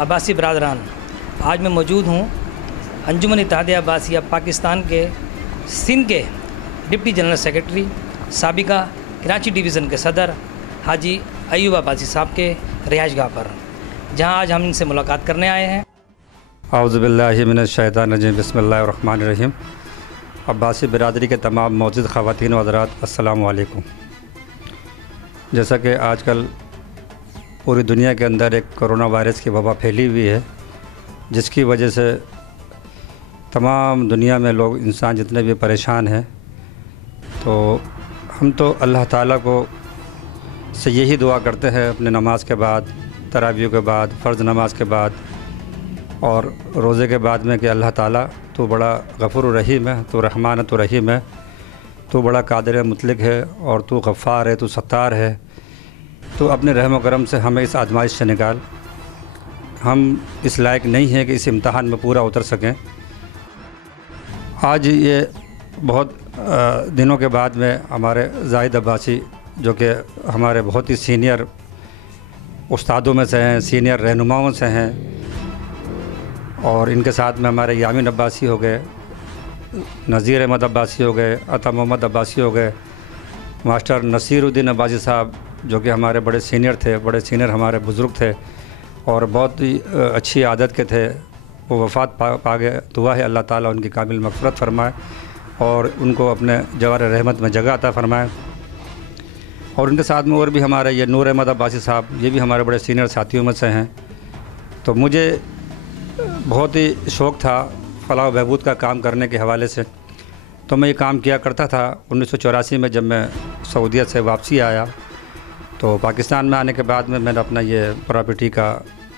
अब्बासी बरादरान, आज मैं मौजूद हूँ अंजुमन इत्तेहाद अब्बासिया पाकिस्तान के सिंध के डिप्टी जनरल सेक्रेटरी साबिका कराची डिवीज़न के सदर हाजी अयूब अब्बासी साहब के रिहाइशगाह पर, जहाँ आज हम इनसे मुलाकात करने आए हैं। औज़ु बिल्लाहि मिनश शैतानिर रजीम, बिस्मिल्लाहिर रहमानिर रहीम। अब्बासी बिरादरी के तमाम मौजूद ख़वातीन व हज़रात, अस्सलामु अलैकुम। जैसा कि आजकल पूरी दुनिया के अंदर एक कोरोना वायरस की वबा फैली हुई है, जिसकी वजह से तमाम दुनिया में लोग इंसान जितने भी परेशान हैं, तो हम तो अल्लाह ताला को से यही दुआ करते हैं अपने नमाज के बाद, तरावियों के बाद, फ़र्ज़ नमाज के बाद और रोज़े के बाद में कि अल्लाह ताला तो बड़ा गफ़ूर रहीम है, तो रहमान है, तो रहीम है, तो बड़ा कादिर मुतलक है और तो गफ़ार है, तो सत्तार है, तो अपने रहम व करम से हमें इस आजमाइश से निकाल। हम इस लायक नहीं हैं कि इस इम्तहान में पूरा उतर सकें। आज ये बहुत दिनों के बाद में हमारे जाहिद अब्बासी, जो कि हमारे बहुत ही सीनियर उस्तादों में से हैं, सीनियर रहनुमाओं से हैं, और इनके साथ में हमारे यामीन अब्बासी हो गए, नज़ीर अहमद अब्बासी हो गए, अता मोहम्मद अब्बासी हो गए, मास्टर नसीरुद्दीन अब्बासी साहब जो कि हमारे बड़े सीनियर थे, बड़े सीनियर हमारे बुज़ुर्ग थे और बहुत ही अच्छी आदत के थे। वो वफ़ात पा गए। दुआ है अल्लाह ताला उनकी कामिल मग़फ़िरत फ़रमाए और उनको अपने जवार रहमत में जगह अता फ़रमाए। और उनके साथ में और भी हमारे ये नूर अहमद अब्बासी साहब, ये भी हमारे बड़े सीनियर साथियों में से हैं। तो मुझे बहुत ही शौक़ था फ़लाह बहबूद का काम करने के हवाले से, तो मैं ये काम किया करता था। 1984 में जब मैं सऊदीया से वापसी आया, तो पाकिस्तान में आने के बाद में मैंने अपना ये प्रॉपर्टी का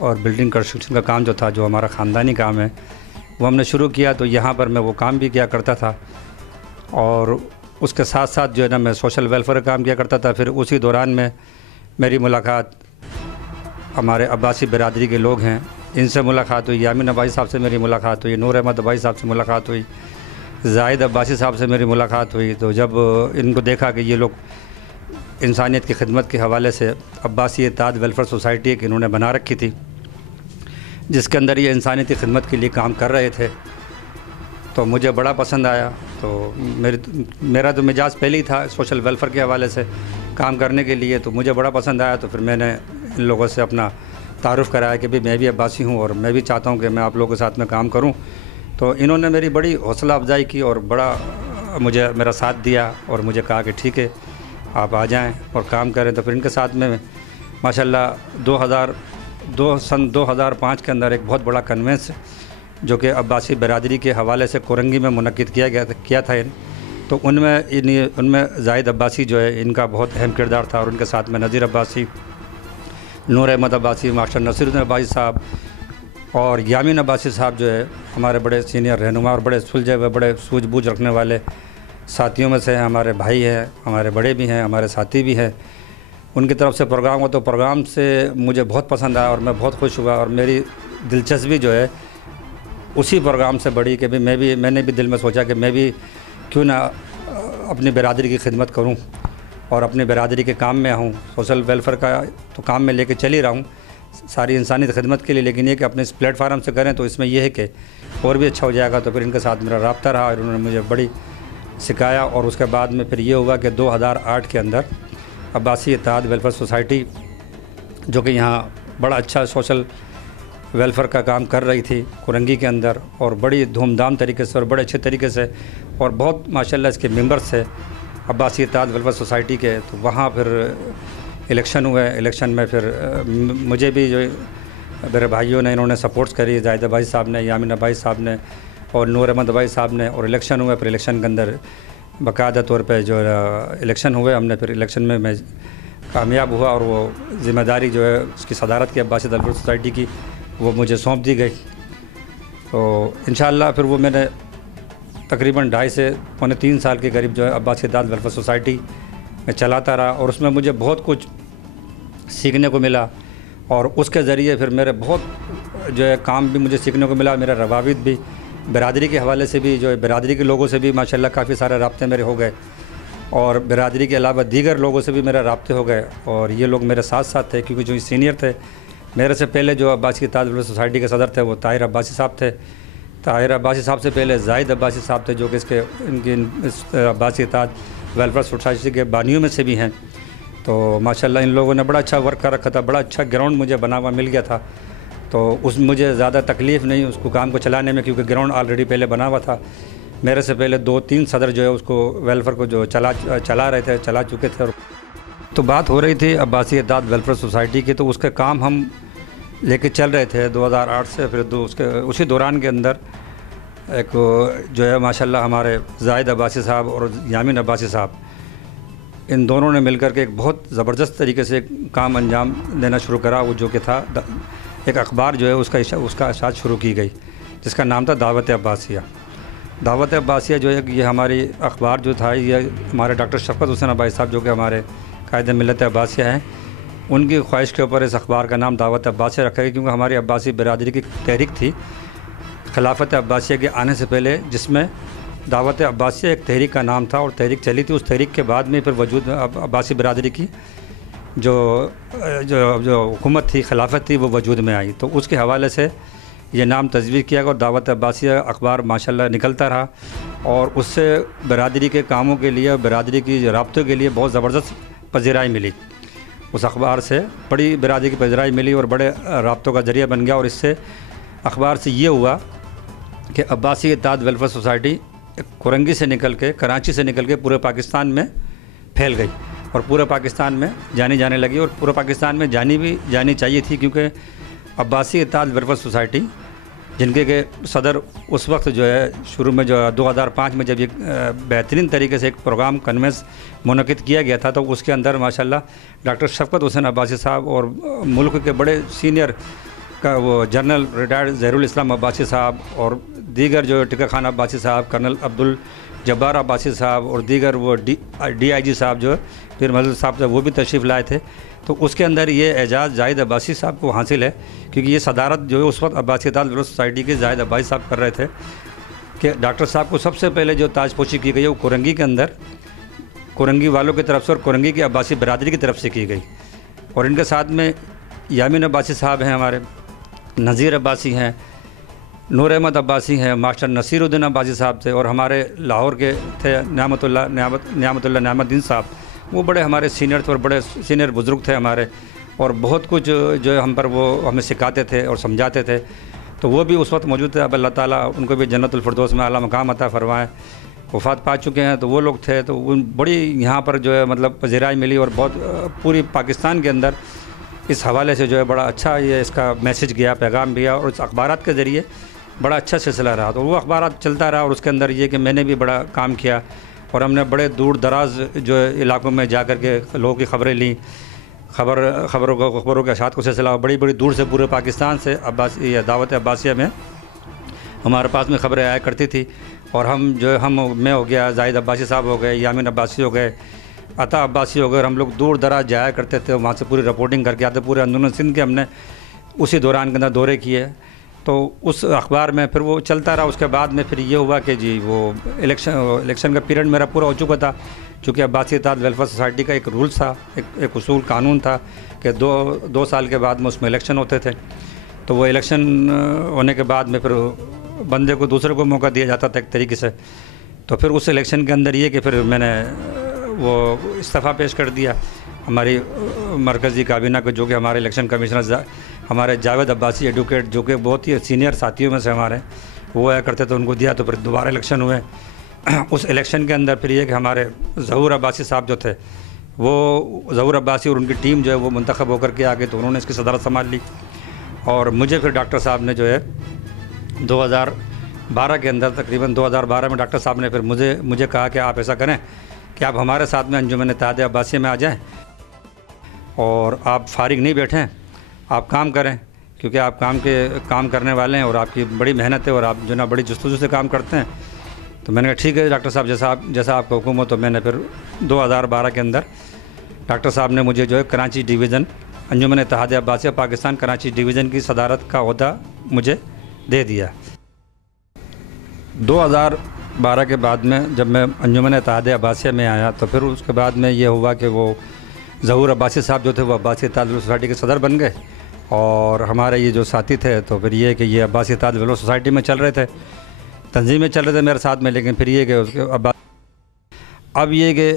और बिल्डिंग कंस्ट्रक्शन का काम जो था, जो हमारा ख़ानदानी काम है, वो हमने शुरू किया। तो यहाँ पर मैं वो काम भी किया करता था और उसके साथ साथ जो है ना, मैं सोशल वेलफेयर का काम किया करता था। फिर उसी दौरान में मेरी मुलाकात हमारे अब्बासी बिरादरी के लोग हैं, इनसे मुलाकात हुई। यामीन अब्बासी साहब से मेरी मुलाकात हुई, नूर अहमद अब्बासी साहब से मुलाकात हुई, जाहिद अब्बासी साहब से मेरी मुलाकात हुई। तो जब इनको देखा कि ये लोग इंसानियत की खिदमत के हवाले से अब्बासी इत्तेहाद वेलफेयर सोसाइटी एक इन्होंने बना रखी थी, जिसके अंदर ये इंसानियत की खिदमत के लिए काम कर रहे थे, तो मुझे बड़ा पसंद आया। तो मेरा तो मिजाज पहले ही था सोशल वेलफेयर के हवाले से काम करने के लिए, तो मुझे बड़ा पसंद आया। तो फिर मैंने इन लोगों से अपना तारुफ़ कराया कि भाई मैं भी अब्बासी हूँ और मैं भी चाहता हूँ कि मैं आप लोगों के साथ में काम करूँ। तो इन्होंने मेरी बड़ी हौसला अफजाई की और बड़ा मुझे मेरा साथ दिया और मुझे कहा कि ठीक है, आप आ जाएं और काम करें। तो फिर इनके साथ में माशाल्लाह सन 2005 के अंदर एक बहुत बड़ा कन्वेंस जो कि अब्बासी बिरादरी के हवाले से कोरंगी में मुनक्किद किया था तो उनमें जाहिद अब्बासी जो है, इनका बहुत अहम किरदार था। और उनके साथ में नज़ीर अब्बासी, नूर अहमद अब्बासी, मास्टर नसीरुद्दीन अब्बासी साहब और यामीन अब्बासी साहब जो है, हमारे बड़े सीनियर रहनुमा और बड़े सुलझे हुए, बड़े सूझबूझ रखने वाले साथियों में से हैं। हमारे भाई हैं, हमारे बड़े भी हैं, हमारे साथी भी हैं। उनकी तरफ से प्रोग्राम हो तो प्रोग्राम से मुझे बहुत पसंद आया और मैं बहुत खुश हुआ और मेरी दिलचस्पी जो है उसी प्रोग्राम से बढ़ी कि भाई मैंने भी दिल में सोचा कि मैं भी क्यों ना अपनी बिरादरी की खिदमत करूं और अपनी बिरादरी के काम में आऊँ। सोशल वेलफेयर का तो काम में लेके चल ही रहा हूँ सारी इंसानी खिदमत के लिए, लेकिन ये कि अपने इस प्लेटफार्म से करें तो इसमें यह है कि और भी अच्छा हो जाएगा। तो फिर इनके साथ मेरा रब्ता रहा और उन्होंने मुझे बड़ी सिखाया। और उसके बाद में फिर ये हुआ कि 2008 के अंदर अब्बासी इत्तेहाद वेलफेयर सोसाइटी, जो कि यहाँ बड़ा अच्छा सोशल वेलफेयर का काम कर रही थी कोरंगी के अंदर, और बड़ी धूमधाम तरीके से और बड़े अच्छे तरीके से, और बहुत माशाल्लाह इसके मेंबर्स थे अब्बासी इत्तेहाद वेलफेयर सोसाइटी के। तो वहाँ फिर इलेक्शन हुए। इलेक्शन में फिर मुझे भी जो मेरे भाइयों ने इन्होंने सपोर्ट्स करी, जाहिद अब्बासी साहब ने, यामीन अब्बासी साहब ने और नूर अहमद अब्बासी साहब ने, और इलेक्शन हुए। फिर इलेक्शन के अंदर बाकायदा तौर पे जो इलेक्शन हुए, हमने फिर इलेक्शन में मैं कामयाब हुआ और वो ज़िम्मेदारी जो है उसकी सदारत की अब्बासी वेलफेयर सोसाइटी की, वो मुझे सौंप दी गई। तो इंशाअल्लाह फिर वो मैंने तकरीबन 2.5 से पौने 3 साल के करीब जो है अब्बासी इत्तेहाद वेलफेयर सोसाइटी में चलाता रहा और उसमें मुझे बहुत कुछ सीखने को मिला। और उसके ज़रिए फिर मेरे बहुत जो है काम भी मुझे सीखने को मिला, मेरा रवाबित भी बिरादरी के हवाले से भी, जो है बिरादरी के लोगों से भी माशाल्लाह काफ़ी सारे राब्ते मेरे हो गए, और बिरादरी के अलावा दीगर लोगों से भी मेरे राब्ते हो गए। और ये लोग मेरे साथ साथ थे क्योंकि जो सीनियर थे मेरे से पहले जो अब्बासी इत्तेहाद वेलफेयर सोसाइटी के सदर थे वो ताहिर अब्बासी साहब थे। ताहिर अब्बासी साहब से पहले जाहिद अब्बासी साहब थे, जो कि इस अब्बासी इत्तेहाद वेलफेयर सोसाइटी के बानियों में से भी हैं। तो माशाल्लाह इन लोगों ने बड़ा अच्छा वर्क कर रखा था, बड़ा अच्छा ग्राउंड मुझे बना हुआ मिल गया था। तो उस मुझे ज़्यादा तकलीफ़ नहीं उसको काम को चलाने में, क्योंकि ग्राउंड ऑलरेडी पहले बना हुआ था। मेरे से पहले 2-3 सदर जो है उसको वेलफेयर को जो चला रहे थे, चला चुके थे। तो बात हो रही थी अब्बासी इत्तेहाद वेलफेयर सोसाइटी की, तो उसके काम हम लेके चल रहे थे 2008 से। फिर उसी दौरान के अंदर एक जो है माशाल्लाह हमारे जाहिद अब्बासी साहब और यामीन अब्बासी साहब, इन दोनों ने मिलकर के एक बहुत ज़बरदस्त तरीके से काम अंजाम देना शुरू करा। वो जो कि था एक अखबार जो है उसका इशाअत शुरू की गई, जिसका नाम था दावत अब्बासिया। दावत अब्बासिया जो है ये हमारी अखबार जो था, ये हमारे डॉक्टर शफ़क़त हुसैन अब्बासी साहब जो कि हमारे कायद मिल्लत अब्बासिया हैं, उनकी ख्वाहिश के ऊपर इस अखबार का नाम दावत अब्बासिया रखा गया, क्योंकि हमारी अब्बासी बिरादरी की तहरीक थी खिलाफत अब्बासिया के आने से पहले, जिसमें दावत अब्बासिया एक तहरीक का नाम था और तहरीक चली थी। उस तहरीक के बाद में फिर वजूद अब्बासी बिरादरी की जो हुकूमत थी, खिलाफत थी, वो वजूद में आई। तो उसके हवाले से ये नाम तजवीज़ किया गया और दावत अब्बासिया अखबार माशाल्लाह निकलता रहा और उससे बिरादरी के कामों के लिए, बिरादरी की राब्तों के लिए बहुत ज़बरदस्त पज़ीराई मिली। उस अखबार से बड़ी बिरादरी की पज़ीराई मिली और बड़े राब्तों का ज़रिया बन गया। और इससे अखबार से ये हुआ कि अब्बासी इत्तेहाद वेलफेयर सोसाइटी कुरंगी से निकल के, कराची से निकल के पूरे पाकिस्तान में फैल गई और पूरे पाकिस्तान में जानी जाने लगी। और पूरे पाकिस्तान में जानी चाहिए थी, क्योंकि अब्बासी इत्तेहाद वेलफेयर सोसाइटी, जिनके के सदर उस वक्त जो है शुरू में जो 2005 में जब ये बेहतरीन तरीके से एक प्रोग्राम कन्वेंस मुनक़िद किया गया था, तो उसके अंदर माशाल्लाह डॉक्टर शफ़क़त हुसैन अब्बासी साहब और मुल्क के बड़े सीनियर का वो जनरल रिटायर्ड ज़हीरुल इस्लाम अब्बासी साहब और दीगर जो टिका खान अब्बासी साहब, कर्नल अब्दुल जब्बार अब्बासी साहब और दीगर वो DIG साहब जो पीर मजद साहब वो भी तशरीफ़ लाए थे। तो उसके अंदर ये एजाज़ जाहिद अब्बासी साहब को हासिल है, क्योंकि ये सदारत जो है उस वक्त अब्बासी इत्तेहाद वेलफेयर सोसाइटी के जाहिद अब्बासी साहब कर रहे थे कि डॉक्टर साहब को सबसे पहले जो ताजपोशी की गई है वो कुरंगी के अंदर, कुरंगी वालों की तरफ से और कुरंगी की अब्बासी बिरादरी की तरफ से की गई। और इनके साथ में यामीन अब्बासी साहब हैं, हमारे नज़ीर अब्बासी हैं, नूर अहमद अब्बासी हैं, मास्टर नसीरुद्दीन अब्बासी साहब थे और हमारे लाहौर के थे न्यामतुल्लाह न्यामतुद्दीन साहब। वो बड़े हमारे सीनियर थे और बड़े सीनियर बुज़ुर्ग थे हमारे, और बहुत कुछ जो है हम पर वो हमें सिखाते थे और समझाते थे। तो वो भी उस वक्त मौजूद थे। अब अल्लाह ताला उनको भी जन्नतुल फिरदौस में आला मकाम अता फरमाए, वफ़ात पा चुके हैं। तो वो लोग थे, तो उन बड़ी यहाँ पर जो है मतलब पज़ीराई मिली और बहुत पूरी पाकिस्तान के अंदर इस हवाले से जो है बड़ा अच्छा ये इसका मैसेज गया, पैगाम गया और इस अखबारात के ज़रिए बड़ा अच्छा सिलसिला रहा। तो वो अखबारात चलता रहा और उसके अंदर ये कि मैंने भी बड़ा काम किया और हमने बड़े दूर दराज जो इलाकों में जा कर के लोगों की खबरें लीं, खबरों के अशात को सिलसिला बड़ी बड़ी दूर से पूरे पाकिस्तान से दावत अब्बासिया में हमारे पास में खबरें आया करती थी। और हम जो मैं हो गया, जाहिद अब्बासी साहब हो गए, यामीन अब्बासी हो गए, अता अब्बासी हो गए, और हम लोग दूर दराज जाया करते थे, वहाँ से पूरी रिपोर्टिंग करके आते। पूरे अंदरून सिंध के हमने उसी दौरान के अंदर दौरे किए। तो उस अखबार में फिर वो चलता रहा। उसके बाद में फिर ये हुआ कि जी वो इलेक्शन का पीरियड मेरा पूरा हो चुका था, चूँकि अब्बासी इत्तेहाद वेलफेयर सोसाइटी का एक रूल्स था, एक उसूल कानून था कि दो साल के बाद में उसमें इलेक्शन होते थे। तो वो इलेक्शन होने के बाद में फिर बंदे को दूसरे को मौका दिया जाता था एक तरीके से। तो फिर उस इलेक्शन के अंदर ये कि फिर मैंने वो इस्तीफ़ा पेश कर दिया हमारी मरकज़ी काबीना को, जो कि हमारे इलेक्शन कमिश्नर हमारे जावेद अब्बासी एडवोकेट, जो कि बहुत ही सीनियर साथियों में से हमारे वो आया करते थे, उनको दिया। तो फिर दोबारा इलेक्शन हुए। उस इलेक्शन के अंदर फिर ये कि हमारे ज़हूर अब्बासी साहब जो थे, वो ज़हूर अब्बासी और उनकी टीम जो है वो मुंतखब होकर के आगे, तो उन्होंने इसकी सदारत संभाल ली। और मुझे फिर डॉक्टर साहब ने जो है 2012 के अंदर, तकरीबन 2012 में डॉक्टर साहब ने फिर मुझे कहा कि आप ऐसा करें कि आप हमारे साथ में अंजुमन इत्तेहाद अब्बासिया में आ जाएं और आप फारिग नहीं बैठें, आप काम करें, क्योंकि आप काम करने वाले हैं और आपकी बड़ी मेहनत है और आप जो ना बड़ी जुस्तजू से काम करते हैं। तो मैंने कहा ठीक है डॉक्टर साहब, जैसा आपका हुक्म हो। तो मैंने फिर 2012 के अंदर डॉक्टर साहब ने मुझे जो है कराची डिवीज़न अंजुमन इत्तेहाद अब्बासिया पाकिस्तान कराची डिवीज़न की सदारत का ओहदा मुझे दे दिया। 2012 के बाद में जब मैं अंजुमन इत्तेहाद अब्बासिया में आया, तो फिर उसके बाद में ये हुआ कि वो ज़हूर अब्बासी साहब जो थे वो अब्बासी इत्तेहाद सोसाइटी के सदर बन गए और हमारे ये जो साथी थे, तो फिर ये कि ये अब्बासी तालिब इल्म सोसाइटी में चल रहे थे, तंजीम में चल रहे थे मेरे साथ में, लेकिन फिर ये कि उसके अब ये कि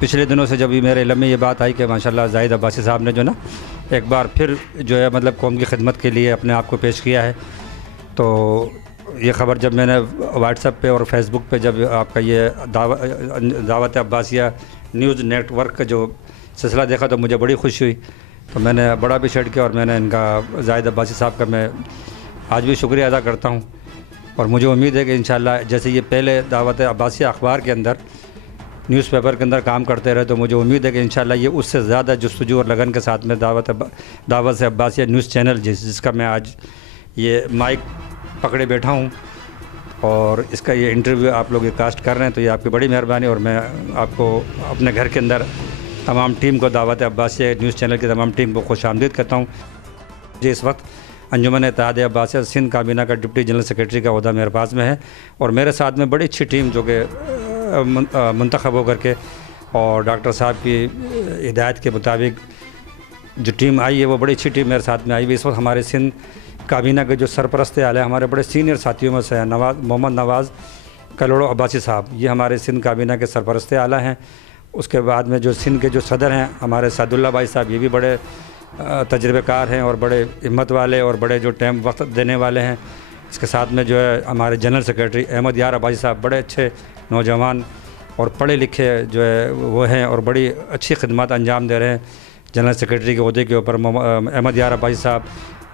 पिछले दिनों से जब भी मेरे इल्म में ये बात आई कि माशाल्लाह ज़ाहिद अब्बासी साहब ने जो ना एक बार फिर जो है मतलब कौम की खिदमत के लिए अपने आप को पेश किया है, तो ये ख़बर जब मैंने व्हाट्सएप पे और फेसबुक पे जब आपका ये दावत अब्बासिया न्यूज़ नेटवर्क का जो सिलसिला देखा तो मुझे बड़ी खुशी हुई। तो मैंने बड़ा अप्रिशिएट किया और मैंने इनका ज़ाहिद अब्बासी साहब का मैं आज भी शुक्रिया अदा करता हूँ। और मुझे उम्मीद है कि इंशाअल्लाह जैसे ये पहले दावत अब्बासिया अखबार के अंदर न्यूज़पेपर के अंदर काम करते रहे, तो मुझे उम्मीद है कि इंशाअल्लाह ये उससे ज़्यादा जुस्तजू और लगन के साथ में दावत से अब्बासिया न्यूज़ चैनल जिसका मैं आज ये माइक पकड़े बैठा हूँ और इसका ये इंटरव्यू आप लोग कास्ट कर रहे हैं, तो ये आपकी बड़ी मेहरबानी। और मैं आपको अपने घर के अंदर तमाम टीम को, दावत अब्बासिया न्यूज़ चैनल की तमाम टीम को खुशामदीद करता हूँ। जी इस वक्त अंजुमन इत्तेहाद अब्बासिया सिंध काबीना का डिप्टी जनरल सेक्रेटरी का ओहदा मेरे पास में है और मेरे साथ में बड़ी अच्छी टीम जो कि मुंतखब होकर के और डॉक्टर साहब की हिदायत के मुताबिक जो टीम आई है वो बड़ी अच्छी टीम मेरे साथ में आई हुई। इस वक्त हमारे सिंध काबीना के जो सरपरस्त आले हमारे बड़े सीनियर साथियों में से हैं मोहम्मद नवाज़ कलोड़ो अब्बासी साहब, ये हमारे सिंध काबीना के सरपरस्त आला हैं। उसके बाद में जो सिंध के जो सदर हैं हमारे सादुल्ला भाई साहब, ये भी बड़े तजर्बेकार हैं और बड़े हिम्मत वाले और बड़े जो टाइम वक्त देने वाले हैं। इसके साथ में जो है हमारे जनरल सेक्रेटरी अहमद यार अब्बासी साहब, बड़े अच्छे नौजवान और पढ़े लिखे जो है वो हैं और बड़ी अच्छी खिदमत अंजाम दे रहे हैं जनरल सेक्रेटरी के अहदे के ऊपर अहमद यार अब्बासी साहब।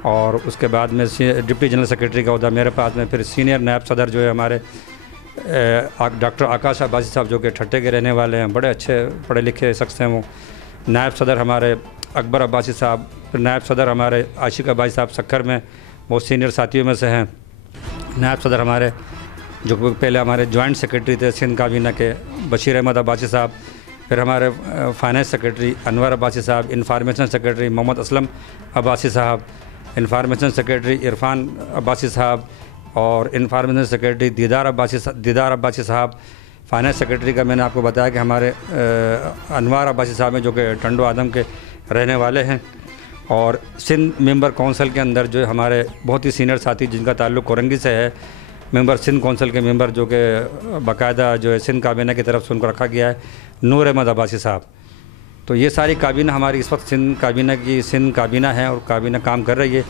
और उसके बाद में डिप्टी जनरल सेक्रेटरी का अहदा मेरे पास में, फिर सीनियर नायब सदर जो है हमारे डॉक्टर आकाश अब्बासी साहब जो कि ठट्टे के रहने वाले हैं, बड़े अच्छे पढ़े लिखे शख्स हैं वो। नायब सदर हमारे अकबर अब्बासी साहब, फिर नायब सदर हमारे आशिक अब्बासी साहब सक्खर में बहुत सीनियर साथियों में से हैं। नायब सदर हमारे जो पहले हमारे जॉइंट सेक्रेटरी थे सिंध काबीना के बशीर अहमद अब्बासी साहब, फिर हमारे फाइनेंस सेक्रेटरी अनवर अब्बासी साहब, इंफॉर्मेशन सेक्रेटरी मोहम्मद असलम अब्बासी साहब, इंफॉर्मेशन सेक्रेटरी इरफान अब्बासी साहब और इंफॉर्मेशन सेक्रेटरी दीदार अब्बासी साहब। फाइनेंस सेक्रेटरी का मैंने आपको बताया कि हमारे अनवर अब्बासी साहब हैं जो कि टंडो आदम के रहने वाले हैं। और सिंध मेंबर काउंसिल के अंदर जो हमारे बहुत ही सीनियर साथी जिनका ताल्लुक़ कोरंगी से है, मेंबर सिंध काउंसिल के मेंबर जो कि बाकायदा जो है सिंध काबीना की तरफ से उनको रखा गया है, नूर अहमद अब्बासी साहब। तो ये सारी काबीना हमारी इस वक्त सिंध काबीना है और काबीना काम कर रही है।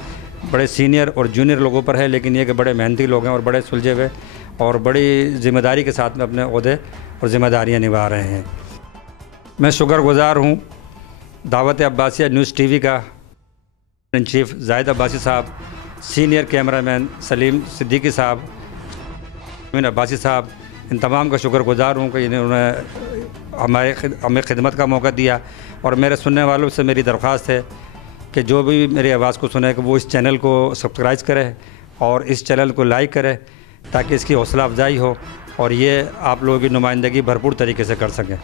बड़े सीनियर और जूनियर लोगों पर है, लेकिन ये कि बड़े मेहनती लोग हैं और बड़े सुलझे हुए और बड़ी ज़िम्मेदारी के साथ में अपने ओहदे और ज़िम्मेदारियाँ निभा रहे हैं। मैं शुक्रगुज़ार हूँ दावत अब्बासिया न्यूज़ टीवी का इन चीफ ज़ाहिद अब्बासी साहब, सीनियर कैमरामैन सलीम सिद्दीकी साहब, अमीन अब्बासी साहब, इन तमाम का शुक्रगुज़ार हूँ कि इन्होंने हमें खिदमत का मौका दिया। और मेरे सुनने वालों से मेरी दरख्वास्त है कि जो भी मेरी आवाज़ को सुने कि वो इस चैनल को सब्सक्राइब करे और इस चैनल को लाइक करे ताकि इसकी हौसला अफजाई हो और ये आप लोगों की नुमाइंदगी भरपूर तरीके से कर सकें।